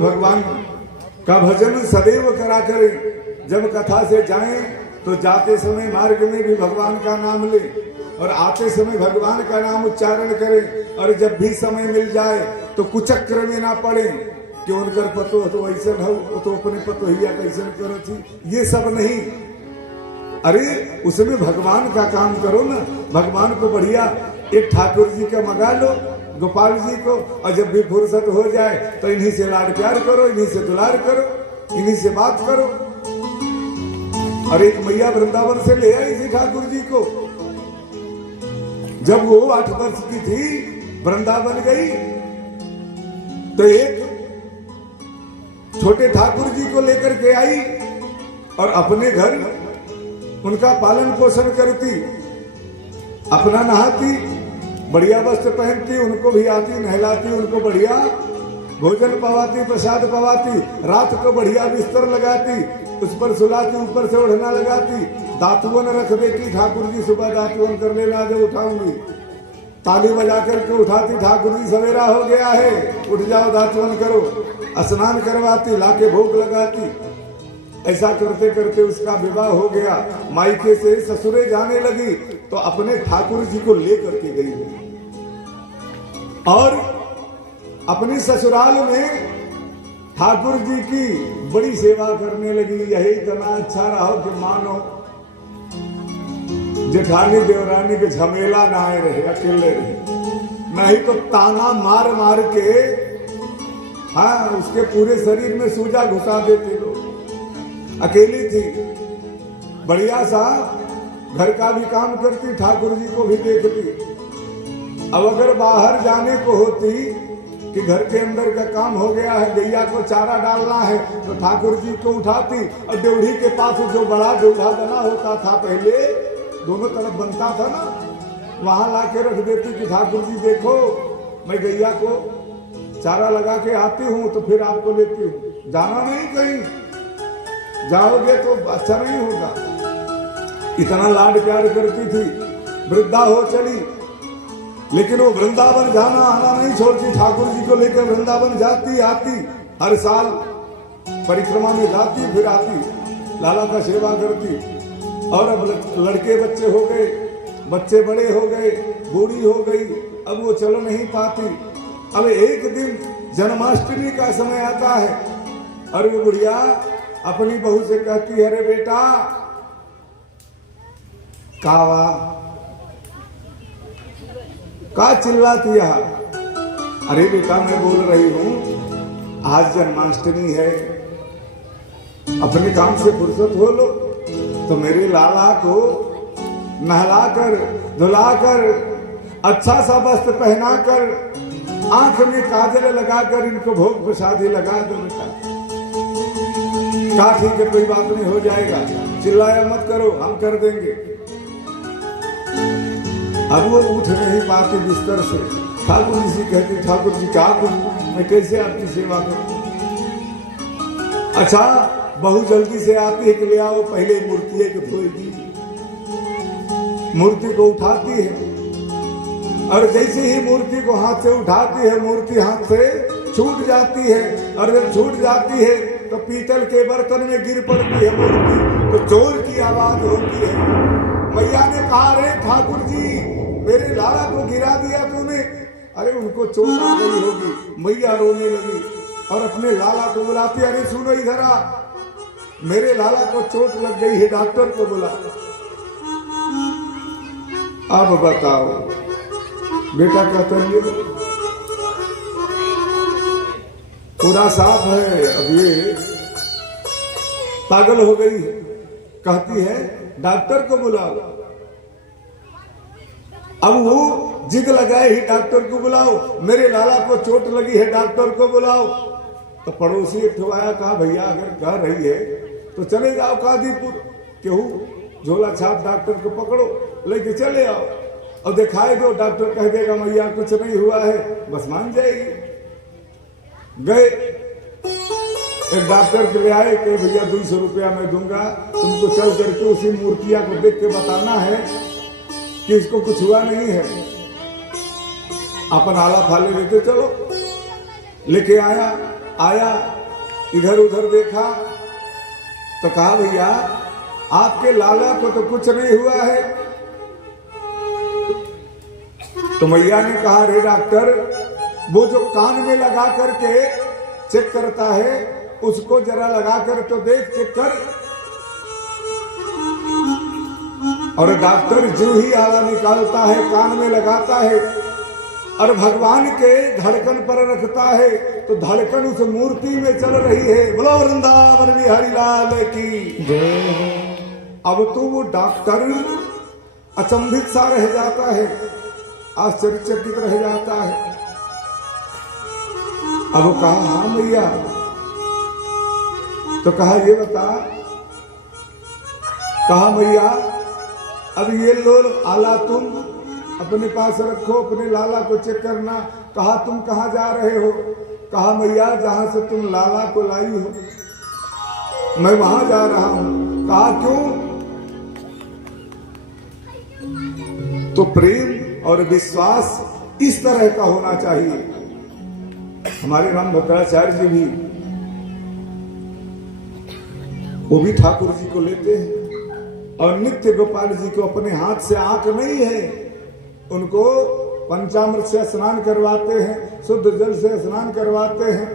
भगवान का भजन सदैव करा करें। जब कथा से जाएं तो जाते समय मार्ग में भी भगवान का नाम ले और आते समय भगवान का नाम उच्चारण करें। और जब भी समय मिल जाए तो कुचक्र में ना पड़े कि उनकर पतो तो ऐसे हो तो अपने पतोहिया कैसे करो थी, ये सब नहीं। अरे उसमें भगवान का काम करो ना, भगवान को बढ़िया एक ठाकुर जी का मंगा लो, गोपाल जी को, और जब भी फुर्सत हो जाए तो इन्हीं से लाड प्यार करो, इन्हीं से दुलार करो, इन्हीं से बात करो। और एक मैया वृंदावन से ले आई थी ठाकुर जी को। जब वो 8 वर्ष की थी वृंदावन गई तो एक छोटे ठाकुर जी को लेकर के आई और अपने घर उनका पालन पोषण करती, अपना नहाती, बढ़िया वस्त्र पहनती, उनको भी आती, नहलाती, उनको बढ़िया भोजन पवाती, प्रसाद पवाती, रात को बढ़िया बिस्तर लगाती, उस पर सुलाती, ऊपर से ओढ़ना लगाती, दातुवन रख देती। ठाकुर जी सुबह दातुवन कर लेना, जब उठाऊंगी ताली बजा करके उठाती, ठाकुर जी सवेरा हो गया है, उठ जाओ दातुवन करो, स्नान करवाती, लाके भोग लगाती। ऐसा करते करते उसका विवाह हो गया। मायके से ससुरे जाने लगी तो अपने ठाकुर जी को लेकर के गई और अपनी ससुराल में ठाकुर जी की बड़ी सेवा करने लगी। यही इतना अच्छा रहा कि मानो जेठानी देवरानी के झमेला ना आए रहे, अकेले रहे, नहीं तो ताना मार मार के हाँ उसके पूरे शरीर में सूजा घुसा देते लोग। अकेली थी, बढ़िया सा घर का भी काम करती, ठाकुर जी को भी देखती। अब अगर बाहर जाने को होती कि घर के अंदर का काम हो गया है, गैया को चारा डालना है, तो ठाकुर जी को उठाती और ड्योढ़ी के पास जो बड़ा ड्योढ़ा बना होता था, पहले दोनों तरफ बनता था ना, वहां लाके रख देती कि ठाकुर जी देखो मैं गैया को चारा लगा के आती हूँ तो फिर आपको लेती हूँ, जाना नहीं कहीं, जाओगे तो अच्छा नहीं होगा। इतना लाड प्यार करती थी। वृद्धा हो चली लेकिन वो वृंदावन जाना आना नहीं छोड़ती, ठाकुर जी को लेकर वृंदावन जाती आती, हर साल परिक्रमा में जाती फिर आती, लाला का सेवा करती। और अब लड़के बच्चे हो गए, बच्चे बड़े हो गए, बूढ़ी हो गई, अब वो चल नहीं पाती। अब एक दिन जन्माष्टमी का समय आता है और वो बुढ़िया अपनी बहू से कहती है, अरे बेटा कावा का चिल्लाती है? अरे बेटा मैं बोल रही हूं आज जन्माष्टमी है, अपने काम से फुर्सत हो लो तो मेरे लाला को नहलाकर धुलाकर अच्छा सा वस्त्र पहनाकर आंख में काजल लगाकर इनको भोग प्रसादी लगा दो बेटा। कहा ठीक है कोई बात नहीं, हो जाएगा, चिल्लाया मत करो, हम कर देंगे। अब वो उठ नहीं पाती बिस्तर से, ठाकुर जी से कहती, ठाकुर जी क्या करूं, मैं कैसे आपकी सेवा करूं? अच्छा बहू जल्दी से आती है कि ले आओ, पहले मूर्ति एक धोएगी। मूर्ति को उठाती है और जैसे ही मूर्ति को हाथ से उठाती है, मूर्ति हाथ से छूट जाती है और जब छूट जाती है तो पीतल के बर्तन में गिर पड़ती है मूर्ति, तो जोर की आवाज होती है। मैया ने कहा, अरे ठाकुर जी मेरे लाला को गिरा दिया तूने। अरे उनको चोट आ गई होगी। मैया रोने लगी और अपने लाला को बुलाती, अरे सुनो इधर आ, मेरे लाला को चोट लग गई है, डॉक्टर को बुला। अब बताओ बेटा कहता है पूरा साफ है, अब ये पागल हो गई है। कहती है डॉक्टर को बुलाओ। अब वो जिद लगाए ही डॉक्टर को बुलाओ, मेरे लाला को चोट लगी है, डॉक्टर को बुलाओ। तो पड़ोसी एक ठुआया, कहा भैया अगर कह रही है तो चले जाओ कादीपुर, केहू झोला छाप डॉक्टर को पकड़ो लेके चले आओ और दिखाए दो, डॉक्टर कह देगा मैया कुछ नहीं हुआ है, बस मान जाएगी। गए एक डॉक्टर के ले आए कि भैया 200 रुपया मैं दूंगा, तुमको चल करके उसी मूर्तिया को देख के बताना है कि इसको कुछ हुआ नहीं है। अपन आला फाले लेते चलो, लेके आया आया, इधर उधर देखा तो कहा भैया आपके लाला को तो कुछ नहीं हुआ है। तो मैया ने कहा रे डॉक्टर, वो जो कान में लगा करके चेक करता है उसको जरा लगा कर तो देख, चेक कर। और डॉक्टर जो ही आला निकालता है कान में लगाता है और भगवान के धड़कन पर रखता है तो धड़कन उस मूर्ति में चल रही है। बोलो वृंदावन बिहारी लाल की जय। अब तो वो डॉक्टर अचंभित सा रह जाता है, आश्चर्यचकित रह जाता है। अब कहा हाँ भैया, तो कहा ये बता, कहा भैया अब ये लो आला तुम अपने पास रखो, अपने लाला को चेक करना। कहा तुम कहाँ जा रहे हो? कहा मैया जहां से तुम लाला को लाई हो मैं वहां जा रहा हूं। कहा क्यों? तो प्रेम और विश्वास इस तरह का होना चाहिए। हमारे राम भद्राचार्य जी भी, वो भी ठाकुर जी को लेते हैं और नित्य गोपाल जी को अपने हाथ से आंख नहीं है, उनको पंचामृत से स्नान करवाते हैं, शुद्ध जल से स्नान करवाते हैं,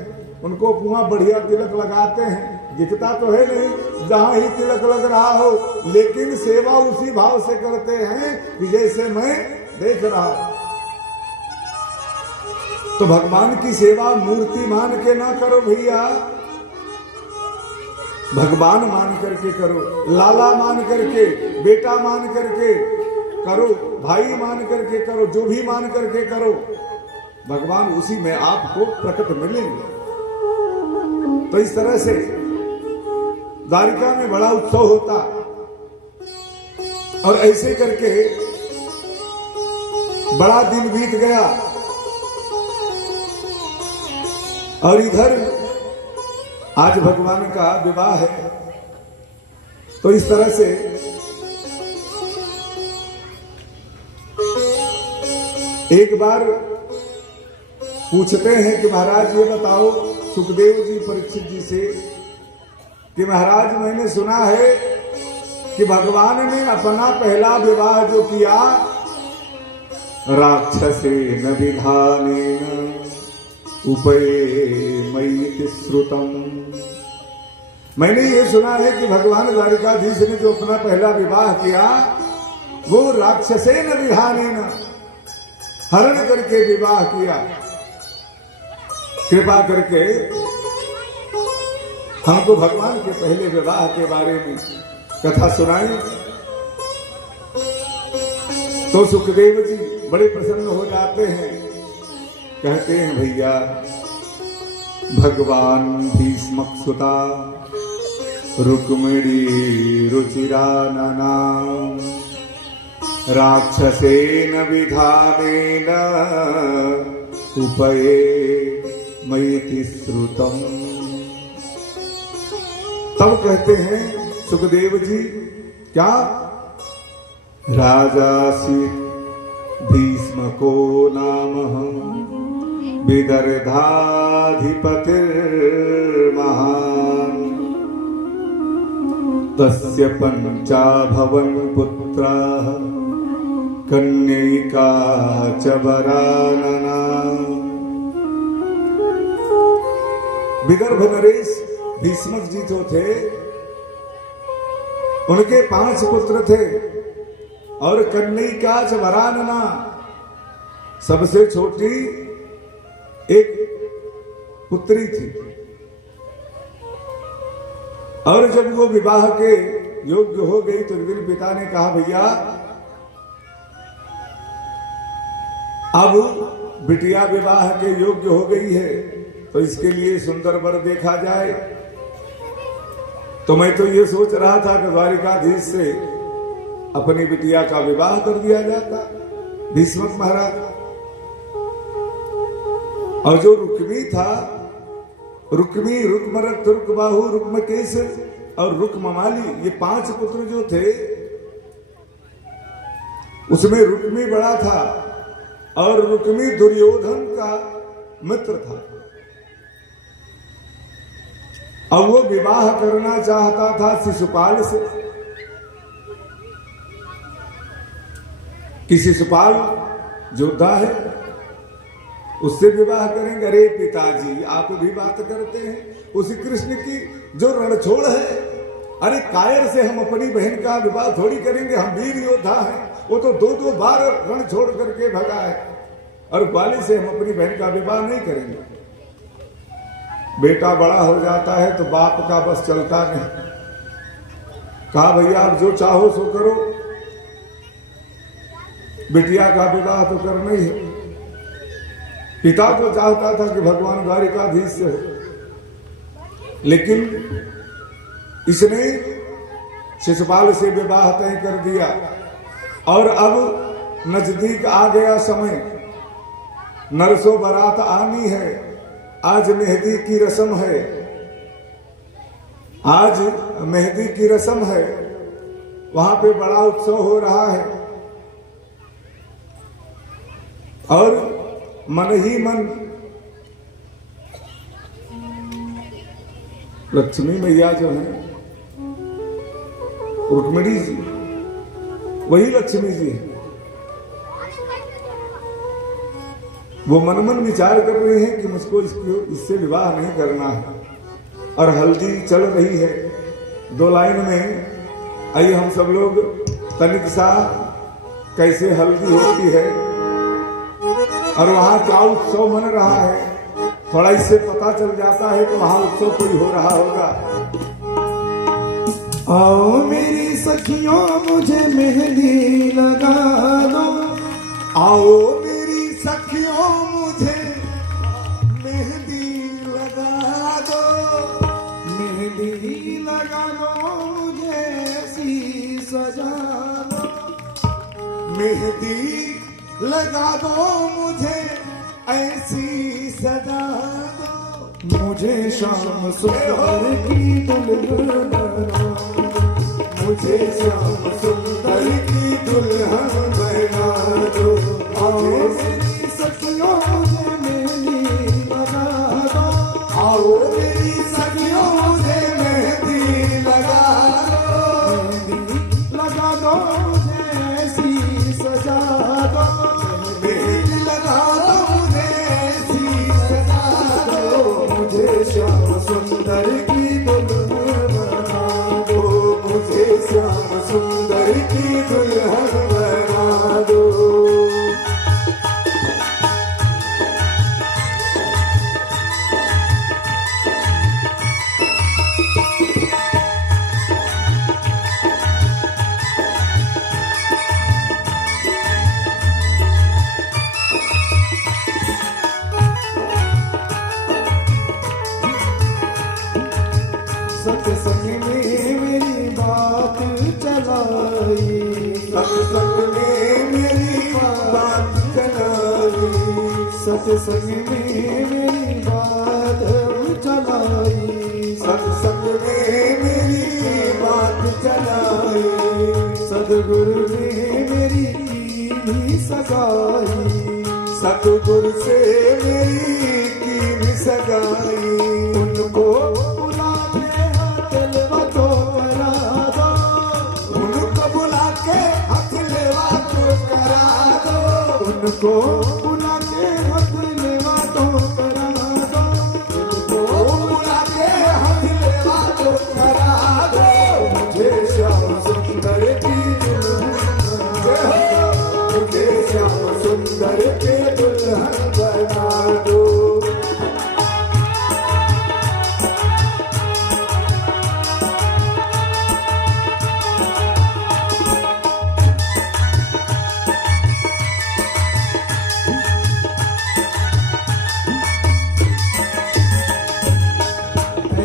उनको कुआं बढ़िया तिलक लगाते हैं। दिखता तो है नहीं जहां ही तिलक लग रहा हो, लेकिन सेवा उसी भाव से करते हैं कि जैसे मैं देख रहा हूं। तो भगवान की सेवा मूर्ति मान के ना करो भैया, भगवान मान करके करो, लाला मान करके, बेटा मान करके करो, भाई मान करके करो, जो भी मान करके करो, भगवान उसी में आपको प्रकट मिलेंगे। तो इस तरह से द्वारिका में बड़ा उत्सव होता और ऐसे करके बड़ा दिन बीत गया और इधर आज भगवान का विवाह है। तो इस तरह से एक बार पूछते हैं कि महाराज ये बताओ सुखदेव जी परीक्षित जी से कि महाराज मैंने सुना है कि भगवान ने अपना पहला विवाह जो किया राक्षसेन विधानेन उपये श्रुतम। मैंने ये सुना है कि भगवान द्वारिकाधीश ने जो अपना पहला विवाह किया वो राक्षसेन विधानेन हरण करके विवाह किया। कृपा करके हमको भगवान के पहले विवाह के बारे में कथा सुनाई। तो सुखदेव जी बड़े प्रसन्न हो जाते हैं, कहते हैं भैया भगवान भीष्मसुता रुक्मिणी रुचिरानना राक्षसेन विधानेन उपये मयि श्रुतम। तब कहते हैं सुखदेव जी क्या राजासी भीष्मको नाम विदर्धाधिपतिर्महान् तस्य पंचाभवन पुत्राः कन्यैका च वरानना। विदर्भ नरेश भीष्मक जी जो थे उनके 5 पुत्र थे और कन्यैका च वरानना सबसे छोटी एक पुत्री थी। और जब वो विवाह के योग्य हो गई तो विपिन पिता ने कहा भैया अब बिटिया विवाह के योग्य हो गई है तो इसके लिए सुंदर वर देखा जाए। तो मैं तो ये सोच रहा था कि द्वारिकाधीश से अपनी बिटिया का विवाह कर दिया जाता भीष्मक महाराज। और जो रुक्मी था, रुक्मी, रुक्मरथ, रुक्बाहु, रुक्मकेश और रुक्ममाली, ये 5 पुत्र जो थे उसमें रुक्मी बड़ा था और रुक्मी दुर्योधन का मित्र था। अब वो विवाह करना चाहता था शिशुपाल से कि शिशुपाल योद्धा है, उससे विवाह करेंगे। अरे पिताजी आप भी बात करते हैं उसी कृष्ण की जो रणछोड़ है। अरे कायर से हम अपनी बहन का विवाह थोड़ी करेंगे, हम वीर योद्धा हैं। वो तो 2-2 बार रण छोड़ करके भगा है, और ग्वाली से हम अपनी बहन का विवाह नहीं करेंगे। बेटा बड़ा हो जाता है तो बाप का बस चलता नहीं। कहा भैया आप जो चाहो सो करो, बिटिया का विवाह तो करना ही है। पिता तो चाहता था कि भगवान द्वारिकाधीश से हो, लेकिन इसने शिशुपाल से विवाह तय कर दिया। और अब नजदीक आ गया समय, नरसों बारात आनी है। आज मेहंदी की रस्म है, आज मेहंदी की रस्म है, वहां पे बड़ा उत्सव हो रहा है। और मन ही मन लक्ष्मी मैया जो है रुक्मिणी जी, वही लक्ष्मी जी है, वो मन मन विचार कर रही हैं कि मुझको इससे विवाह नहीं करना है। और हल्दी चल रही है। 2 लाइन में आइए हम सब लोग तनिक सा कैसे हल्दी होती है और वहां क्या उत्सव मन रहा है, थोड़ा इससे पता चल जाता है कि वहां उत्सव कोई हो रहा होगा। आओ मेरी सखियों मुझे मेहंदी लगा दो, आओ मेरी सखियों मुझे मेहंदी लगा दो, मेहंदी लगा दो मुझे ऐसी सजा दो, मेहंदी लगा दो मुझे ऐसी सजा दो, मुझे शाम सुंदर की दुल्हन बना, मुझे श्याम सुंदर की दुल्हन बना दो। आओ मेरी सखियों मुझे मेहंदी लगा दो, आओ मेरी सखियों मुझे मेहंदी लगा दो, मेहंदी लगा दो मुझे ऐसी सजा दो, मेहंदी लगा दो मुझे ऐसी सजा दो, मुझे श्याम सुंदर की दुल्हन बना दो, मुझे श्याम सुंदर की दुल्हन बना दो। सत्संग में मेरी बात चलाई, सत्संग में मेरी बात चलाई, सत्संग में मेरी बात चलाई, सत्संग में मेरी बात चलाई, सदगुरु ने मेरी की सगाई, सतगुरु से मेरी की सगाई, उनको बुला के हथलवा तो करा दो, उनको बुला के हथलेवा तो करा दो, उनको बुला के हथलवा तो करा दो, उनको बुला के हथलेवा तो करा दो। मुझे श्याम सुंदर की दुल्हन बना दो, मुझे श्याम सुंदर की दुल्हन बना दो।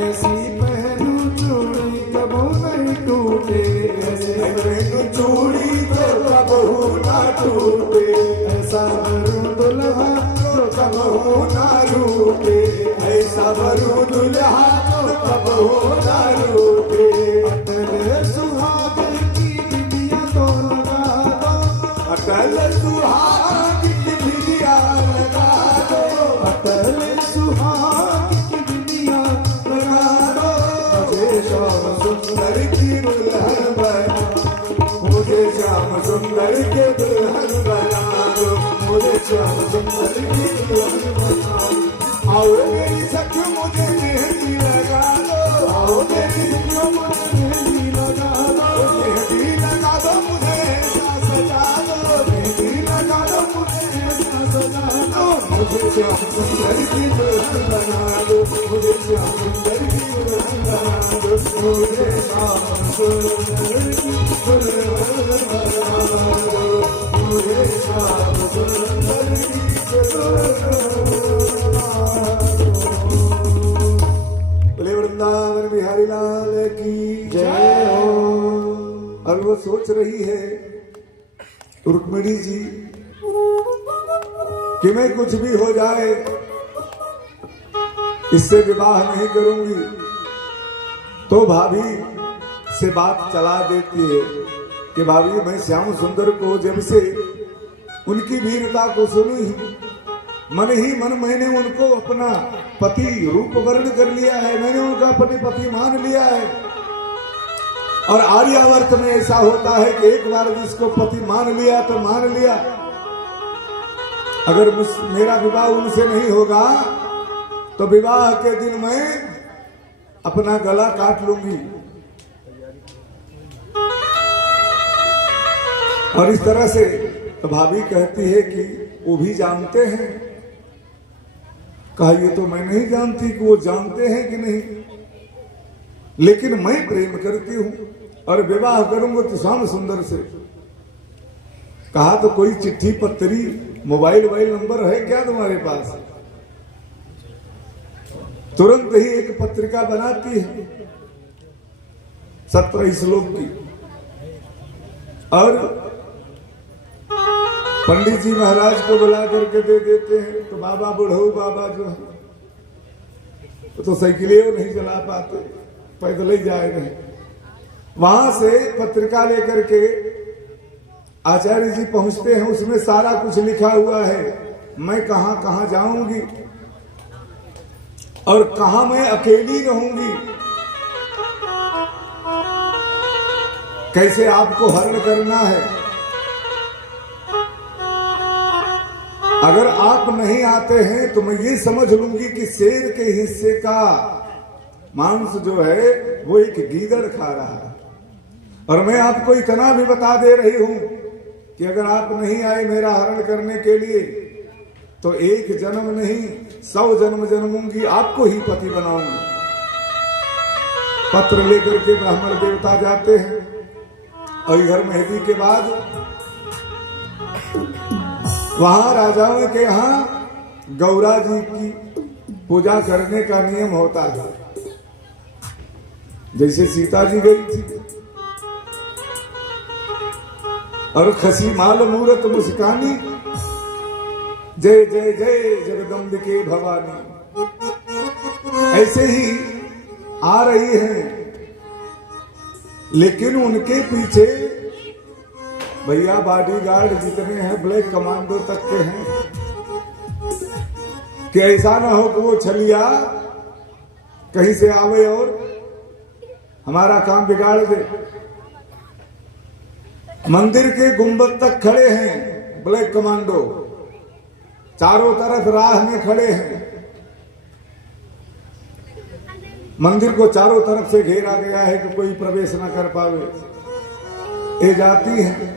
ऐसी पहनू चूड़ी कबो नहीं टूटे, ऐसे पहनू चूड़ी तो कबहू ना टूटे, ऐसा भरूं दुल्हा तो कबहू ना रूठे, ऐसा भरू दुल्हा तो कबहू ना रूठे। अटल सुहाग की बिंदिया तो लगा दो, अटल सुहाग की बिंदिया लगा दो, अटल सुहाग की बिंदिया लगा दो, श्याम सुंदर की दुल्हन बना, मुझे श्याम सुंदर के दुल्हन बना दो, मुझे श्याम सुंदर की दुल्हन बना दो। आओ मेरी सखियों मुझे मेहंदी लगा दो, आओ मेरी सखियों मुझे मेहंदी लगा दो, मेहंदी लगा दो मुझे ऐसा सजा दो, मेहंदी लगा दो मुझे ऐसा सजा दो, मुझे श्याम सुंदर की दुल्हन बना दो, मुझे श्याम सुंदर की दुल्हन बना दो, मुझे श्याम सुंदर की दुल्हन बना दो, मुझे श्याम सुंदर की बोले वृंदावन बिहारी लाल की जय हो। और वो सोच रही है रुक्मिणी जी कि मैं कुछ भी हो जाए इससे विवाह नहीं करूंगी, तो भाभी से बात चला देती है कि भाभी मैं श्याम सुंदर को जब से उनकी वीरता को सुनी, मन ही मन मैंने उनको अपना पति रूप वर्ण कर लिया है, मैंने उनका अपने पति मान लिया है। और आर्यावर्त में ऐसा होता है कि एक बार जिसको पति मान लिया तो मान लिया, अगर मेरा विवाह उनसे नहीं होगा तो विवाह के दिन मैं अपना गला काट लूंगी। और इस तरह से तो भाभी कहती है कि वो भी जानते हैं। कहा ये तो मैं नहीं जानती कि वो जानते हैं कि नहीं, लेकिन मैं प्रेम करती हूं और विवाह करूंगा तो श्याम सुंदर से। कहा तो कोई चिट्ठी पत्री मोबाइल नंबर है क्या तुम्हारे पास? तुरंत ही एक पत्रिका बनाती है 17 श्लोक की, और पंडित जी महाराज को बुला करके दे देते हैं। तो बाबा बुढ़ऊ बाबा जो है तो साइकिलें नहीं चला पाते, पैदल ही जाए रहे। वहां से पत्रिका लेकर के आचार्य जी पहुंचते हैं, उसमें सारा कुछ लिखा हुआ है, मैं कहां कहां जाऊंगी और कहां मैं अकेली रहूंगी, कैसे आपको हरण करना है। अगर आप नहीं आते हैं तो मैं ये समझ लूंगी कि शेर के हिस्से का मांस जो है वो एक गीदड़ खा रहा है। और मैं आपको इतना भी बता दे रही हूं कि अगर आप नहीं आए मेरा हरण करने के लिए तो एक जन्म नहीं 100 जन्म जन्मूंगी, आपको ही पति बनाऊंगी। पत्र लेकर के ब्राह्मण देवता जाते हैं और इधर मेहंदी के बाद वहां राजाओं के यहां गौरा जी की पूजा करने का नियम होता है। जैसे सीता जी गई थी और खसी माल मूरत मुस्कानी, जय जय जय जगदम्बिके भवानी, ऐसे ही आ रही हैं। लेकिन उनके पीछे भैया बॉडीगार्ड जितने हैं ब्लैक कमांडो तक के हैं कि ऐसा ना हो कि वो छलिया कहीं से आवे और हमारा काम बिगाड़ दे। मंदिर के गुंबद तक खड़े हैं ब्लैक कमांडो, चारों तरफ राह में खड़े हैं। मंदिर को चारों तरफ से घेरा गया है कि कोई प्रवेश न कर पावे। ये जाती हैं,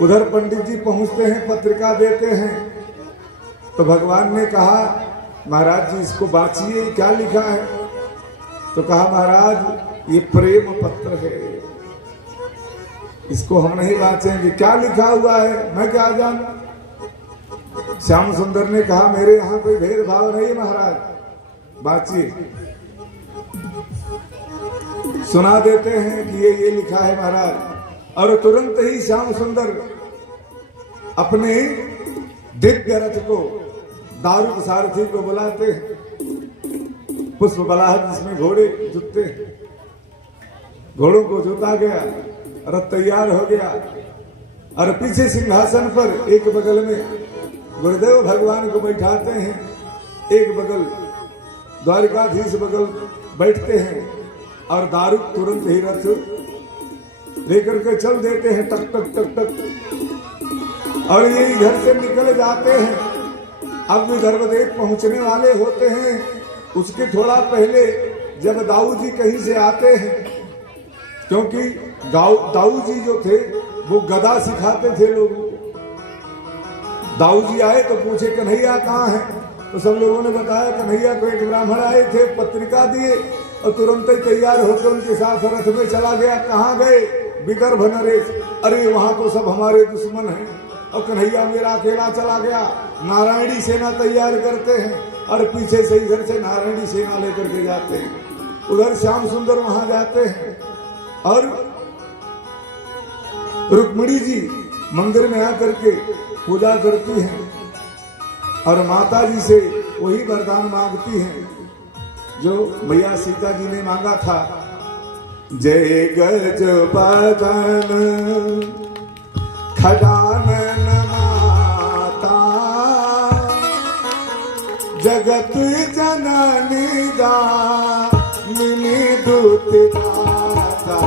उधर पंडित जी पहुंचते हैं, पत्रिका देते हैं। तो भगवान ने कहा महाराज जी इसको बांचिए, क्या लिखा है? तो कहा महाराज ये प्रेम पत्र है, इसको हम नहीं बांचेंगे। क्या लिखा हुआ है मैं क्या जानूं? श्याम सुंदर ने कहा मेरे यहां कोई भेदभाव नहीं महाराज, बांचिए। सुना देते हैं कि ये लिखा है महाराज। और तुरंत ही श्याम सुंदर अपने दिव्य रथ को दारुक सारथी को बुलाते हैं, पुष्प बलाहट जिसमें घोड़े जुटते हैं। घोड़ों को जुता गया, रथ तैयार हो गया और पीछे सिंहासन पर एक बगल में गुरुदेव भगवान को बैठाते हैं, एक बगल द्वारिकाधीश बगल बैठते हैं और दारुक तुरंत ही रथ लेकर के चल देते हैं, टक टक टक टक, और ये इधर से निकल जाते हैं। अब विदर्भदेव पहुंचने वाले होते हैं, उसके थोड़ा पहले जब दाऊ जी कहीं से आते हैं, क्योंकि दाऊ जी जो थे वो गदा सिखाते थे लोगों को। दाऊ जी आए तो पूछे कन्हैया कहाँ है, तो सब लोगों ने बताया कन्हैया को एक ब्राह्मण आए थे, पत्रिका दिए और तुरंत ही तैयार होकर उनके साथ रथ में चला गया। कहाँ गए? विदर्भ नरेश। अरे वहां तो सब हमारे दुश्मन हैं, और कन्हैया मेरा अकेला चला गया। नारायणी सेना तैयार करते हैं और पीछे से इधर से नारायणी सेना लेकर के जाते हैं। उधर श्याम सुंदर वहां जाते हैं और रुक्मिणी जी मंदिर में आकर के पूजा करती हैं और माता जी से वही वरदान मांगती हैं जो मैया सीता जी ने मांगा था। जय गज बदन खजानन माता, जगत जननी दामिनी दूत दाता,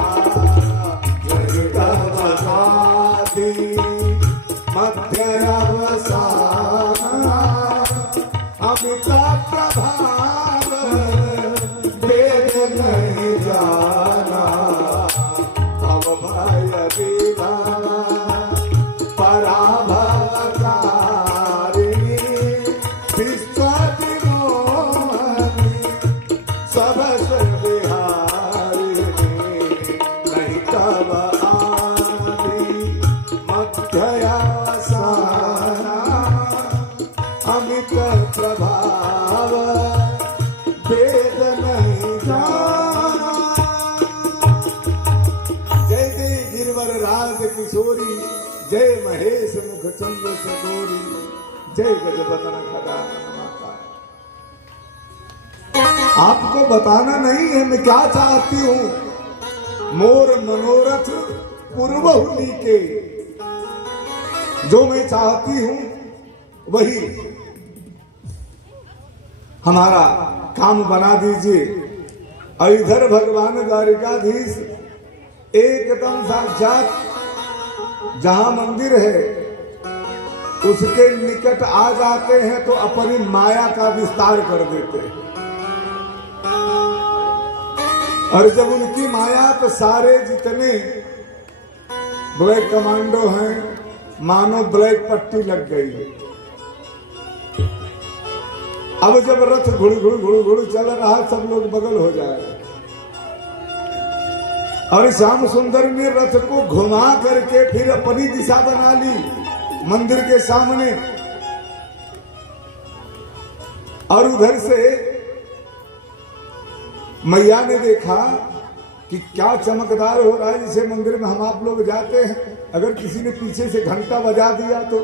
मध्य अवसान अमिता प्रभाव, वेद नहीं जाना भव भय विभव, पराभवकारिणी विश्वविमोहिनी, सबस विहारिणी, नहीं तब आदि मध्यावसान अमित प्रभाव, वेद नहीं जाना। जय जय गिरवर राज किशोरी, जय महेश मुख चंद्र चकोरी, जय गजबदन खजानन माता। आपको बताना नहीं है मैं क्या चाहती हूं, मोर मनोरथ पूर्वहुनी के, जो मैं चाहती हूं वही हमारा काम बना दीजिए। और इधर भगवान द्वारिकाधीश एकदम साक्षात जहां मंदिर है उसके निकट आ जाते हैं तो अपनी माया का विस्तार कर देते हैं। और जब उनकी माया तो सारे जितने ब्लैक कमांडो हैं मानो ब्लैक पट्टी लग गई है। अब जब रथ घुड़ घुड़ घुड़ घुड़ चल रहा सब लोग बगल हो जाए, और श्याम सुंदर ने रथ को घुमा करके फिर अपनी दिशा बना ली मंदिर के सामने। और उधर से मैया ने देखा कि क्या चमकदार हो रहा है, जिसे मंदिर में हम आप लोग जाते हैं, अगर किसी ने पीछे से घंटा बजा दिया तो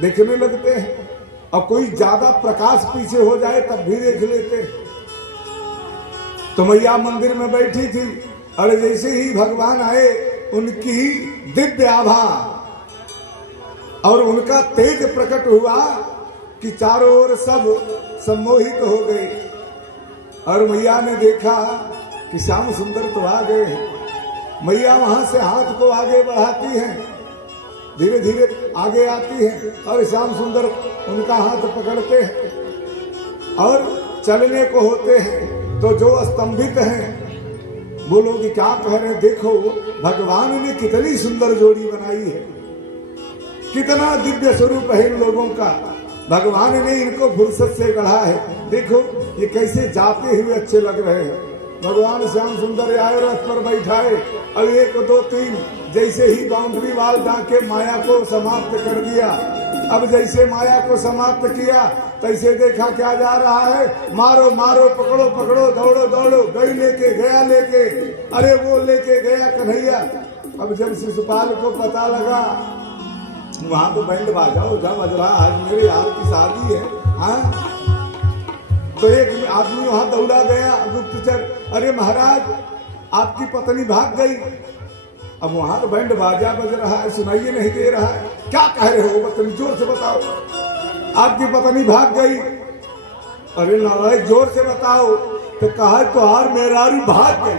देखने लगते हैं, और कोई ज्यादा प्रकाश पीछे हो जाए तब भी देख लेते हैं। तो मैया मंदिर में बैठी थी और जैसे ही भगवान आए उनकी दिव्य आभा और उनका तेज प्रकट हुआ कि चारों ओर सब सम्मोहित हो गए। और मैया ने देखा कि श्याम सुंदर तो आ गए हैं। मैया वहां से हाथ को आगे बढ़ाती हैं, धीरे धीरे आगे आती हैं और श्याम सुंदर उनका हाथ पकड़ते हैं और चलने को होते हैं। तो जो स्तंभित हैं वो लोग क्या कह रहे हैं, देखो भगवान ने कितनी सुंदर जोड़ी बनाई है, कितना दिव्य स्वरूप है इन लोगों का। भगवान ने इनको फुर्सत से गढ़ा है, देखो ये कैसे जाते हुए अच्छे लग रहे हैं। भगवान श्याम सुंदर आए, रथ पर बैठाए और 1 2 3 जैसे ही बाउंड्री वाल डाके माया को समाप्त कर दिया। अब जैसे माया को समाप्त किया तैसे देखा क्या जा रहा है, मारो मारो पकड़ो पकड़ो दौड़ो दौड़ो, गई लेके गया लेके, अरे वो लेके गया कन्हैया। अब जब शिशुपाल को पता लगा वहां तो बैंड बाजाओ जब बज रहा आज मेरे यार की शादी है, हाँ? तो एक आदमी वहां दौड़ा गया गुप्तचर, अरे महाराज आपकी पत्नी भाग गई। अब वहां तो बैंड बाजा बज रहा है, सुनाइए नहीं दे रहा है, क्या कह रहे हो बदतमीज, जोर से बताओ। आपकी पत्नी भाग गई। अरे नारायण जोर से बताओ। तो कहा तुहार मेरारी भाग गई।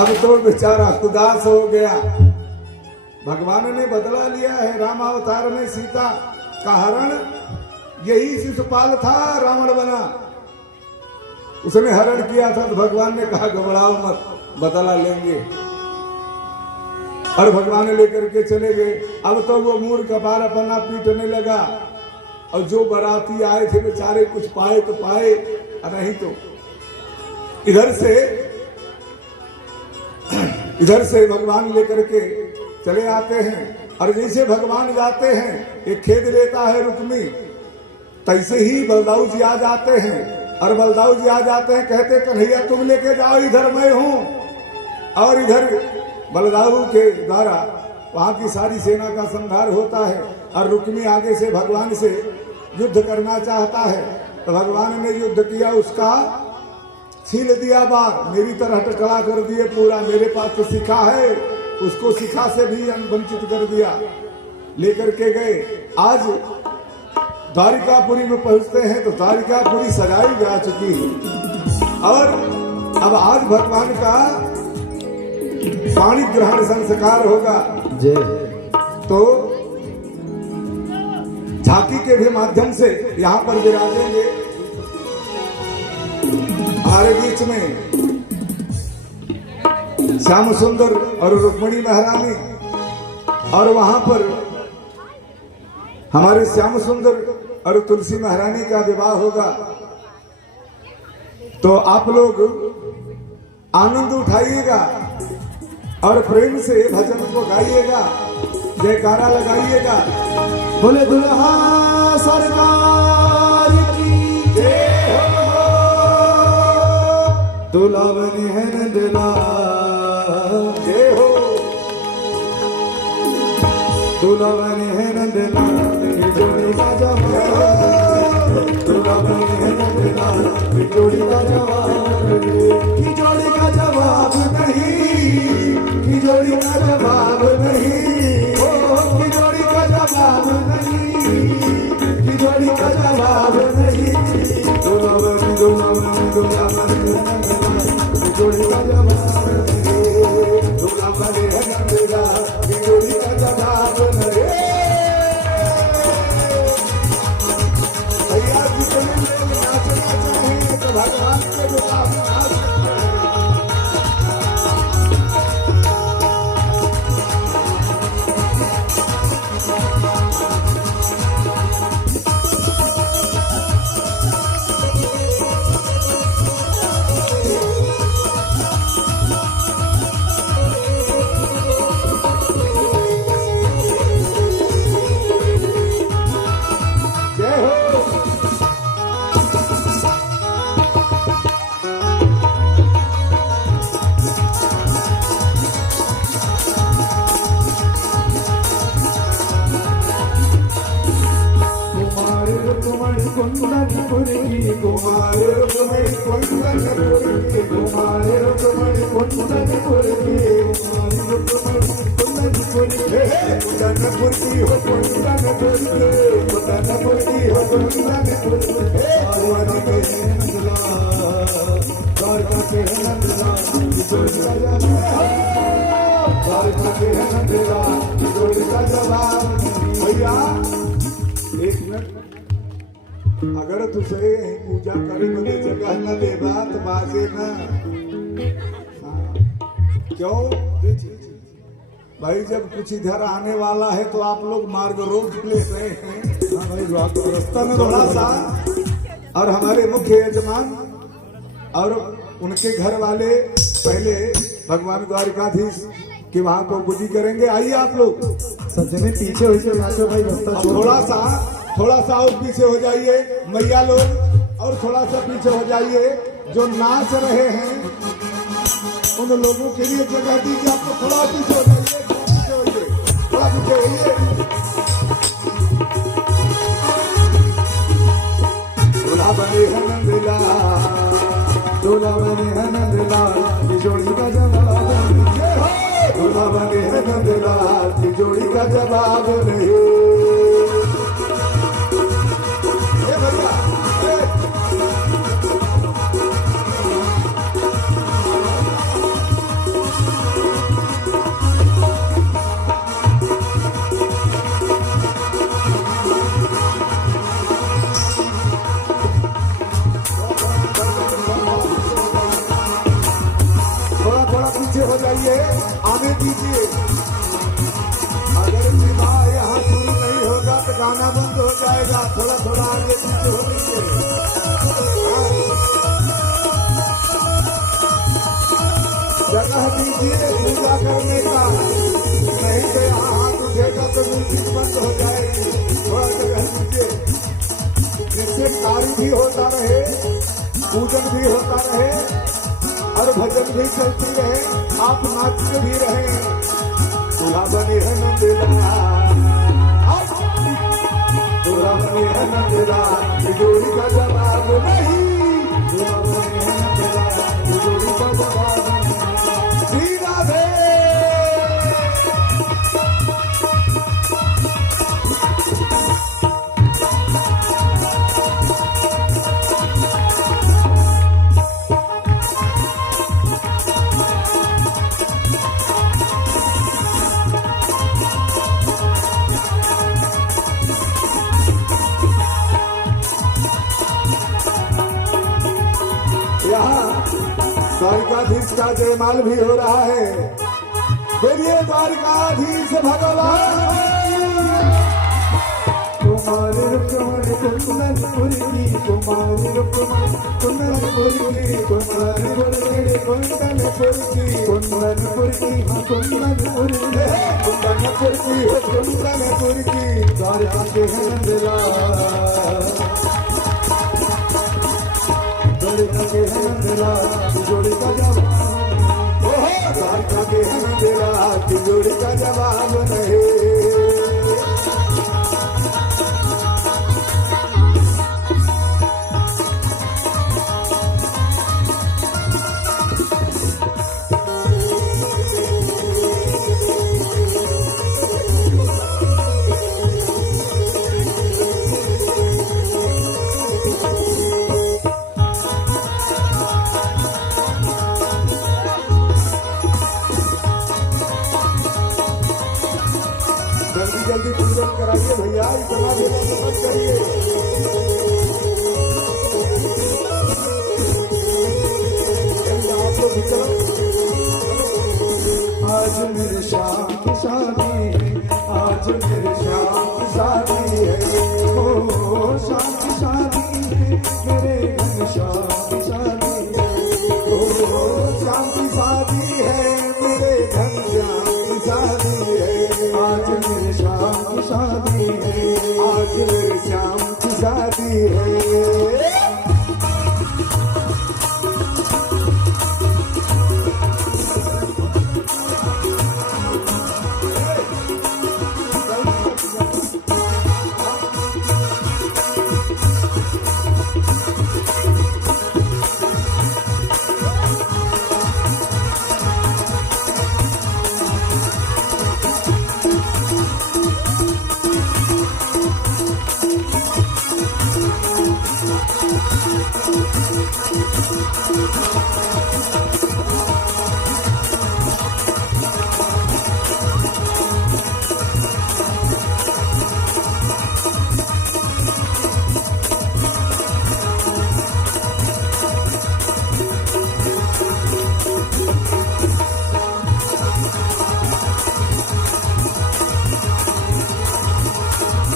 अब तो बेचारा उदास हो गया। भगवान ने बदला लिया है। राम अवतार में सीता का हरण, यही शिशुपाल था, रावण बना, उसने हरण किया था। तो भगवान ने कहा घबराओ मत, बदला लेंगे। और भगवान ने लेकर के चले गए। अब तो वो मूर्ख कपाल अपना पीटने लगा, और जो बाराती आए थे बेचारे कुछ पाए तो पाए, और नहीं तो इधर से भगवान लेकर के चले आते हैं। और जैसे भगवान जाते हैं, एक खेद लेता है रुक्मी, तैसे ही बलदाऊ जी आ जाते हैं। और बलदाऊ जी आ जाते हैं, कहते कन्हैया तुम लेके जाओ, इधर मैं हूं। और इधर बलदाऊ के द्वारा वहां की सारी सेना का संहार होता है। और रुक्मी आगे से भगवान से युद्ध करना चाहता है। तो भगवान ने युद्ध किया, उसका छील दिया बार, मेरी तरह टकरा कर दिए पूरा। मेरे पास तो शिखा है, उसको शिखा से भी वंचित कर दिया। लेकर के गए। आज द्वारिकापुरी में पहुंचते हैं तो द्वारिकापुरी सजाई जा चुकी है। और अब आज भगवान का पाणी ग्रहण संस्कार होगा। तो झांकी के भी माध्यम से यहाँ पर विराजेंगे। हमारे बीच में श्याम सुंदर और रुक्मणी महारानी, और वहां पर हमारे श्याम सुंदर और तुलसी महारानी का विवाह होगा। तो आप लोग आनंद उठाइएगा और प्रेम से भजन को गाइएगा, जयकारा लगाइएगा। बोले दुल्हा सरकार की जय हो। दूल्हा बने हैं नंदलाल जय हो। दूल्हा बने हैं नंदलाल की जोड़ी का जवाब। दूल्हा बने हैं नंदलाल की जोड़ी का जवाब। की जोड़ी का जवाब नहीं, की जोड़ी का जवाब नहीं, की जोड़ी का जवाब नहीं, की जोड़ी का जवाब नहीं। दूल्हा बने दूल्हा बने दूल्हा बने की जोड़ी का जवाब नहीं। दूल्हा बने है नंदलाल की जोड़ी का जवाब नहीं। भैया जितने लोग नाचना चाहेंगे तो भगवान के मुकाबले नाच सकते हैं। भैया एक मिनट, अगर तुझे यही पूजा करे मुझे जगह न दे बात बाजे न। क्यों भाई, जब कुछ इधर आने वाला है तो आप लोग मार्ग रोक लेते हैं। हाँ भाई, रास्ता में थोड़ा सा। और हमारे मुख्य यजमान और उनके घर वाले पहले भगवान द्वारिकाधीश कि वहां को बुद्धि करेंगे। आइए आप लोग सज्जने पीछे हो जाते भाई, रास्ता थोड़ा सा और पीछे हो जाइए मैया लोग, और थोड़ा सा पीछे हो जाइए। जो नाच रहे हैं उन लोगों के लिए जगह दीजिए। आपको थोड़ा पीछे हो जाइए, थोड़ा पीछे होइए। दूल्हा बने हैं नंदलाल, दूल्हा बने हैं नंदलाल की जोड़ी का जवाब नहीं। दूल्हा बने हैं नंदलाल की जोड़ी का जवाब नहीं। भैया कीजिए। अगर विवाह यहाँ शुरू नहीं होगा तो गाना बंद हो जाएगा। थोड़ा थोड़ा आगे पीछे हो लीजिए। जगह दीजिए पूजा करने का, नहीं तो यहाँ हाथ उठेगा तो म्यूजिक बंद हो जाएगी। थोड़ा जगह दीजिए जिससे कार्य भी होता रहे, पूजन भी होता रहे और भजन भी चलती रहे, आप नाचते भी रहे। दूल्हा बने है नंदलाल, दूल्हा बने है नंदलाल, जोड़ी का जवाब नहीं। दूल्हा बने है नंदलाल, जोड़ी का जवाब नहीं। श्री राधे। द्वारिकाधीश का जयमाल भी हो रहा है। बोलिए द्वारिकाधीश भगवान। कुमारी रुक्मणी कुंदनपुर की, कुमारी रुक्मणी कुंदनपुर की, कुंदनपुर की, कुंदनपुर की, कुंदनपुर की, हाँ कुंदनपुर की, कुंदनपुर की हो, कुंदनपुर की। द्वारका के हैं नंदलाल, द्वारका के हैं नंदलाल, जोड़ी का जवाब। ओहो द्वारका के हैं नंदलाल, जोड़ी का जवाब नहीं। जल्दी जल्दी पूजन कराइए भैया, इतना विलंब मत करिए। आप लोग भी चलो। आज मेरे शाम की शादी है, आज मेरे शाम की शादी है, ओ शाम की शादी है, मेरे घर शाम की शादी है, ओ शाम की शादी है, मेरे धन श्याम की शादी है। आज मेरे शाम की शादी है, आज मेरे श्याम की शादी है।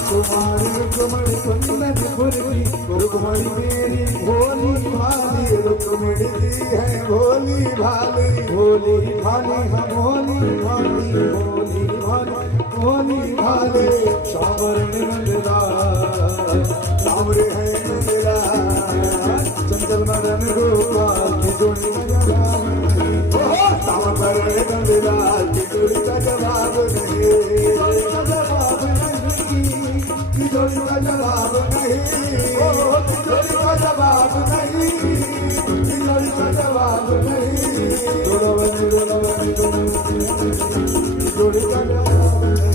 कुमारी रुक्मणी कुंदनपुर की, रुक्मणी मेरी भोली भाली, रुक्मिणी दी है भोली भाली, भोली भाली, हम भोली भाली, भोली भाली, भोली भाली, सावरण नंदलाल, सावरे है नंदलाल, चंचल मदन गोपाल की जोड़ी का जवाब नहीं, सावर है नंदलाल, की जोड़ी का जवाब नहीं। जोड़ी का जवाब नहीं, जोड़ी का जवाब नहीं, जोड़ी का जवाब नहीं, जोड़ी का जवाब नहीं। जोड़ी का जवाब नहीं,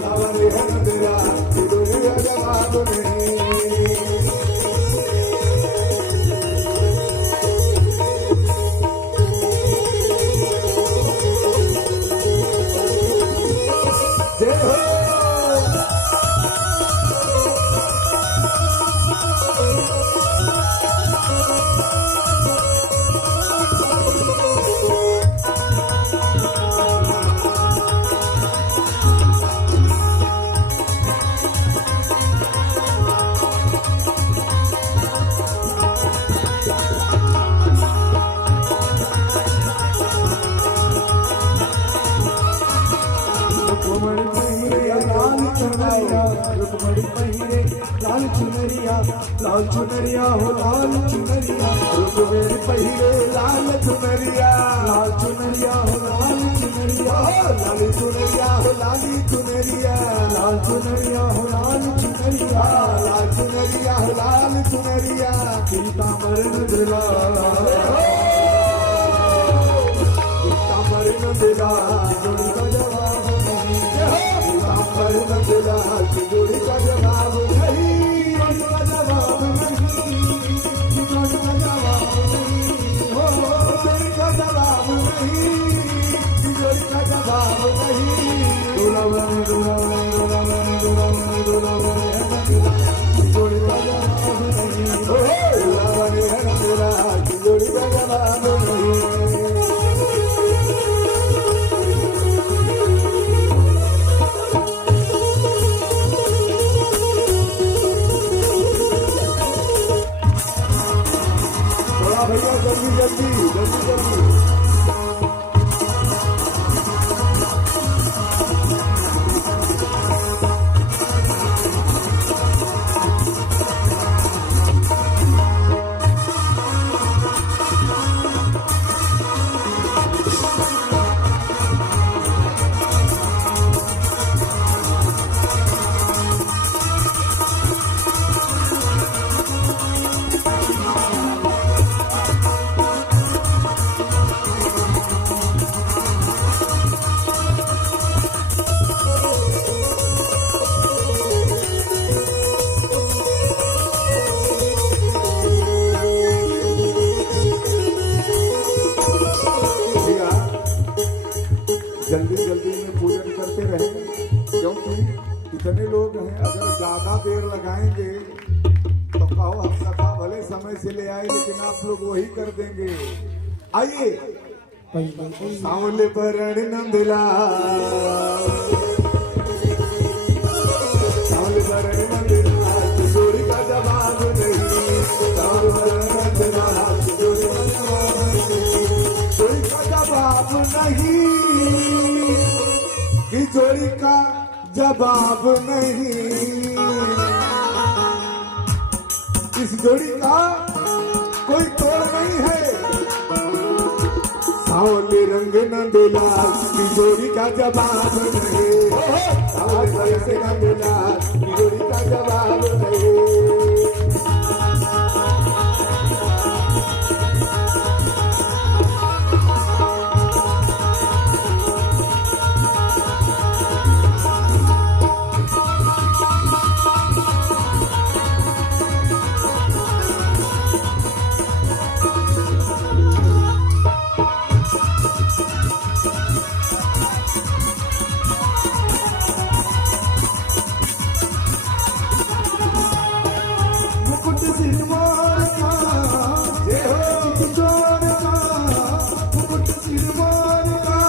सावर है नंदलाल, की जोड़ी का जवाब नहीं। जय हो। जोड़ी पहिरे लाल चुनरिया हो लाल चुनरिया रुकवेर पहिरे लाल चुनरिया लाल चुनरिया हो लाल चुनरिया लाली चुनरिया हो लाली चुनरिया लाल चुनरिया हो लाल चुनरिया लाल चुनरिया हो लाल चुनरिया पीतांबर नंदला पीतांबर नंदला जोड़ी का जवाब नहीं पीतांबर नंदला जोड़ी का जवाब नहीं जोड़ी का जवाब नहीं जोड़ी का जवाब नहीं हो जोड़ी का जवाब नहीं जोड़ी का जवाब नहीं दुलावने दुलावने दुलावने दुलावने दुलावने जोड़ी का जवाब नहीं दुलावने है नंदला जोड़ी का जवाब नहीं भैया जल्दी जल्दी जल्दी जल्दी जल्दी जल्दी में पूजन करते रहेंगे क्योंकि इतने लोग हैं अगर ज्यादा देर लगाएंगे तो कहो हम कथा भले समय से ले आए लेकिन आप लोग वही कर देंगे। आइए सांवले बरण नंदला सांवले बरण नंदला जोड़ी का जवाब नहीं सांवले बरण नंदला जोड़ी का जवाब नहीं जोड़ी का जवाब नहीं कि जोड़ी का जवाब नहीं इस जोड़ी का कोई तोड़ नहीं है सांवले रंग नंदला की जोड़ी का जवाब नहीं सांवले रंग नंदला की जोड़ी का जवाब नहीं मुकुट सिरवार का जय हो चितचोर का मुकुट सिरवार का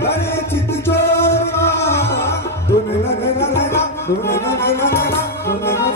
मेरे चित चोर का दुने ना ना ना ना दुने ना ना ना ना दुने ना